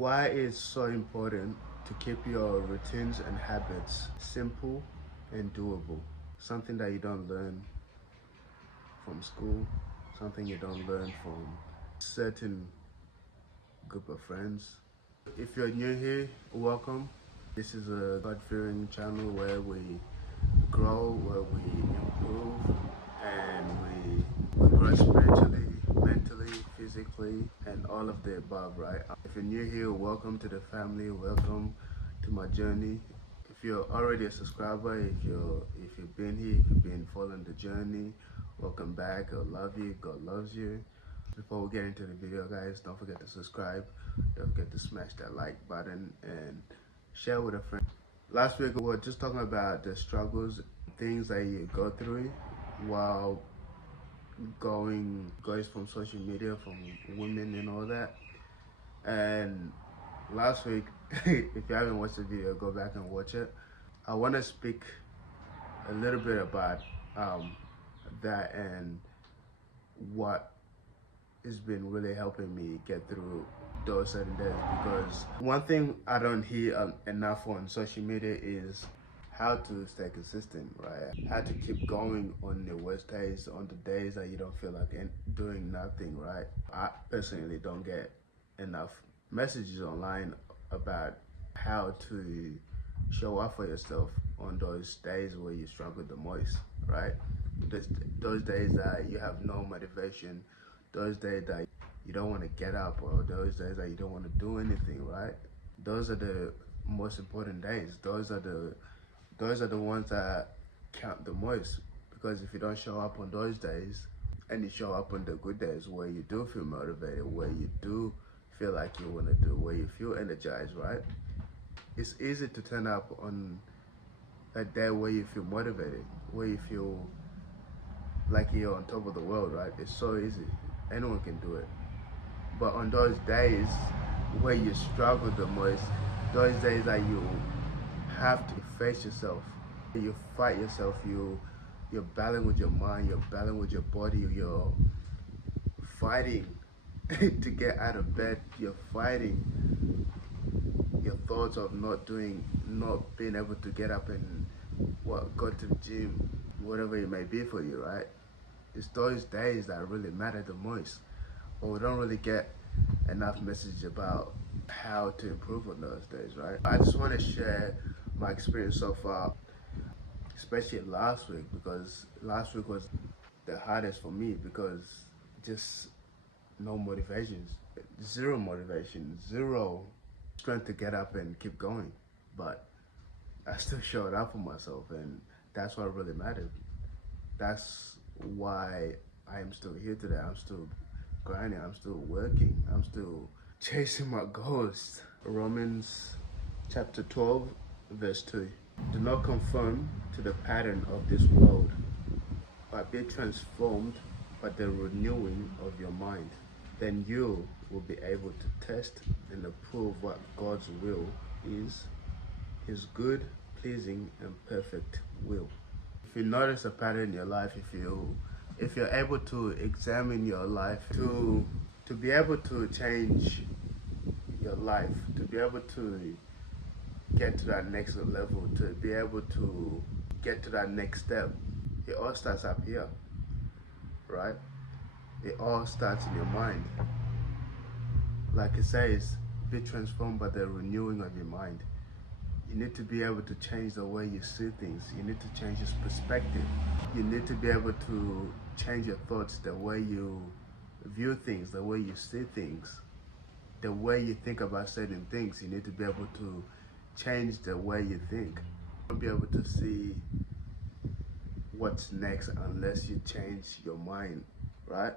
Why it's so important to keep your routines and habits simple and doable. Something that you don't learn from school, something you don't learn from certain group of friends. If you're new here, welcome. This is a God-fearing channel where we grow, where we improve, and we grow spiritually, mentally, physically, and all of the above, right? If you're new here, welcome to the family, welcome to my journey. If you're already a subscriber, if you've been here, if you've been following the journey, welcome back. I love you, God loves you. Before we get into the video, guys, don't forget to subscribe, don't forget to smash that like button and share with a friend. Last week we were just talking about the struggles, things that you go through while going from social media, from women and all that. And last week, if you haven't watched the video, go back and watch it. I want to speak a little bit about that and what has been really helping me get through those certain days, because one thing I don't hear enough on social media is how to stay consistent, right? How to keep going on the worst days, on the days that you don't feel like doing nothing, right? I personally don't get enough messages online about how to show up for yourself on those days where you struggle the most, right? Those days that you have no motivation, those days that you don't want to get up, or those days that you don't want to do anything, right? Those are the most important days. Those are the ones that count the most, because if you don't show up on those days and you show up on the good days where you do feel motivated, where you do feel like you want to do, where you feel energized, right? It's easy to turn up on a day where you feel motivated, where you feel like you're on top of the world, right? It's so easy. Anyone can do it. But on those days where you struggle the most, those days that you have to face yourself, you fight yourself, you're battling with your mind, you're battling with your body, you're fighting to get out of bed, you're fighting your thoughts of not being able to get up and go to the gym, whatever it may be for you, right? It's those days that really matter the most, but we don't really get enough message about how to improve on those days, right? I just want to share my experience so far, especially last week, because last week was the hardest for me, because just no motivations, zero motivation, zero strength to get up and keep going. But I still showed up for myself, and that's what really mattered. That's why I am still here today. I'm still grinding, I'm still working, I'm still chasing my goals. Romans chapter 12 verse 2. Do not conform to the pattern of this world, but be transformed by the renewing of your mind. Then you will be able to test and approve what God's will is, his good, pleasing, and perfect will. If you notice a pattern in your life, if you're able to examine your life, to be able to change your life, to be able to get to that next level, to be able to get to that next step, it all starts up here, right? It all starts in your mind. Like it says, be transformed by the renewing of your mind. You need to be able to change the way you see things. You need to change your perspective. You need to be able to change your thoughts, the way you view things, the way you see things, the way you think about certain things. You need to be able to change the way you think. You won't be able to see what's next unless you change your mind, right?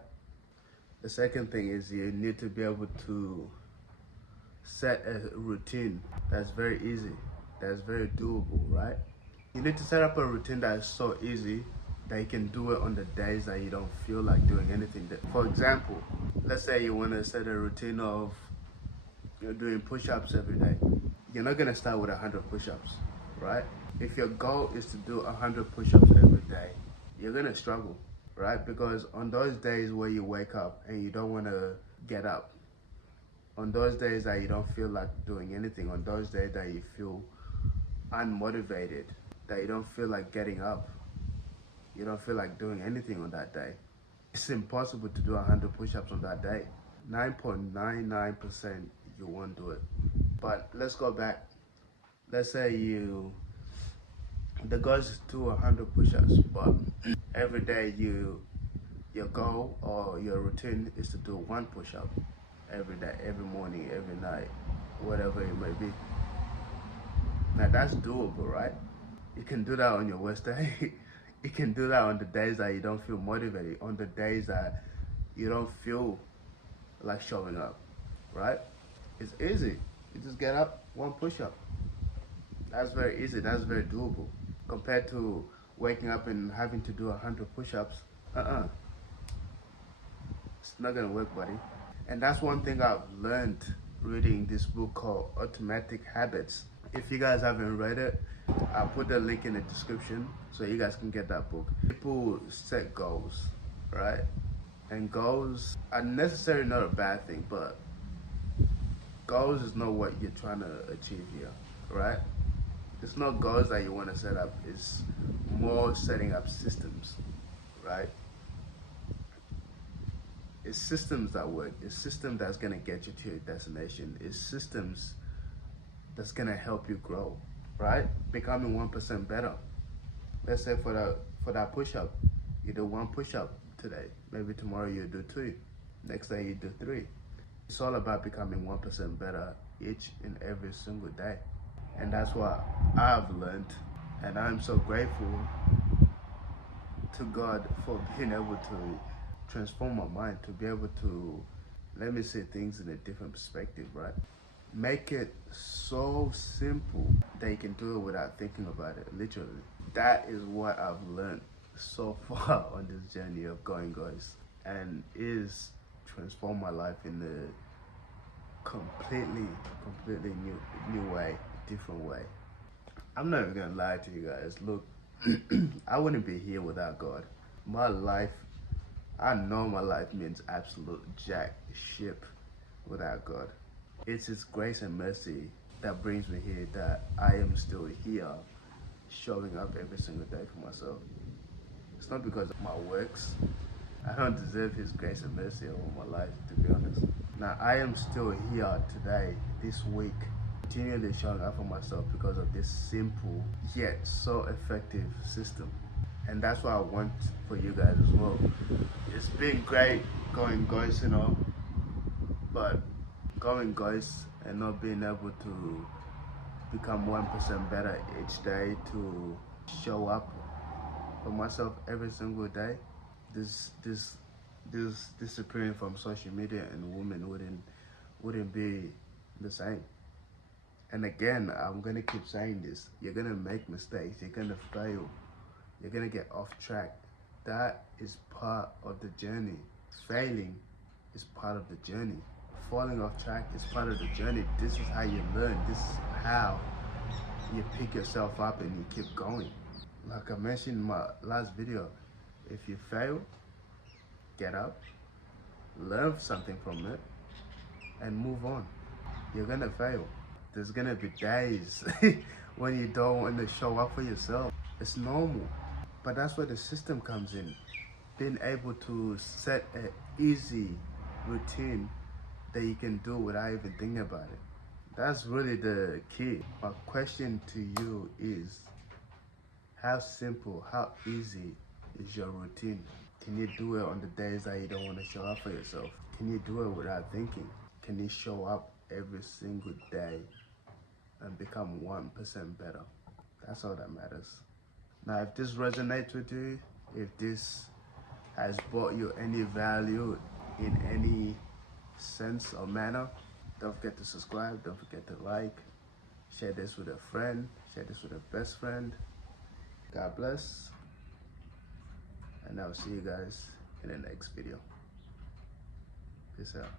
The second thing is you need to be able to set a routine that's very easy, that's very doable, right? You need to set up a routine that is so easy that you can do it on the days that you don't feel like doing anything. For example, let's say you want to set a routine of doing push-ups every day. You're not going to start with 100 push-ups, right? If your goal is to do 100 push-ups every day, you're going to struggle, right? Because on those days where you wake up and you don't want to get up, On those days that you don't feel like doing anything, on those days that you feel unmotivated, that you don't feel like getting up, you don't feel like doing anything on that day, it's impossible to do 100 push-ups on that day. 9.99% you won't do it. But let's go back. Let's say the goal is to do 100 push-ups, but every day your goal or your routine is to do 1 push-up every day, every morning, every night, whatever it may be. Now that's doable, right? You can do that on your worst day. You can do that on the days that you don't feel motivated, on the days that you don't feel like showing up, right? It's easy. You just get up, 1 push-up. That's very easy, that's very doable. Compared to waking up and having to do 100 push-ups, it's not gonna work, buddy. And that's one thing I've learned reading this book called Automatic Habits. If you guys haven't read it, I'll put the link in the description so you guys can get that book. People set goals, right? And goals are necessarily not a bad thing, but goals is not what you're trying to achieve here, right? It's not goals that you want to set up, it's more setting up systems, right? It's systems that work. It's systems that's gonna get you to your destination. It's systems that's gonna help you grow, right? Becoming 1% better. Let's say for that push-up, you do 1 push-up today. Maybe tomorrow you do 2. Next day you do 3. It's all about becoming 1% better each and every single day. And that's what I've learned. And I'm so grateful to God for being able to transform my mind, to be able to let me see things in a different perspective, right? Make it so simple that you can do it without thinking about it, literally. That is what I've learned so far on this journey of going, guys, and is transform my life in a completely new way, different way. I'm not even gonna lie to you guys. Look, I wouldn't be here without God. My life, I know my life means absolute jack shit without God. It's His grace and mercy that brings me here, that I am still here, showing up every single day for myself. It's not because of my works. I don't deserve His grace and mercy over my life, to be honest. Now, I am still here today, this week, continually showing up for myself because of this simple yet so effective system. And that's what I want for you guys as well. It's been great going guys, but going guys and not being able to become 1% better each day, to show up for myself every single day. This disappearing from social media and women wouldn't be the same. And again, I'm gonna keep saying this. You're gonna make mistakes. You're gonna fail. You're gonna get off track. That is part of the journey. Failing is part of the journey. Falling off track is part of the journey. This is how you learn. This is how you pick yourself up and you keep going. Like I mentioned in my last video, if you fail, get up, learn something from it, and move on. You're gonna fail. There's gonna be days when you don't want to show up for yourself. It's normal. But that's where the system comes in. Being able to set an easy routine that you can do without even thinking about it. That's really the key. My question to you is, how simple, how easy is your routine? Can you do it on the days that you don't want to show up for yourself? Can you do it without thinking? Can you show up every single day and become 1% better? That's all that matters. Now, if this resonates with you, if this has brought you any value in any sense or manner, don't forget to subscribe, don't forget to like, share this with a friend, share this with a best friend. God bless, and I'll see you guys in the next video. Peace out.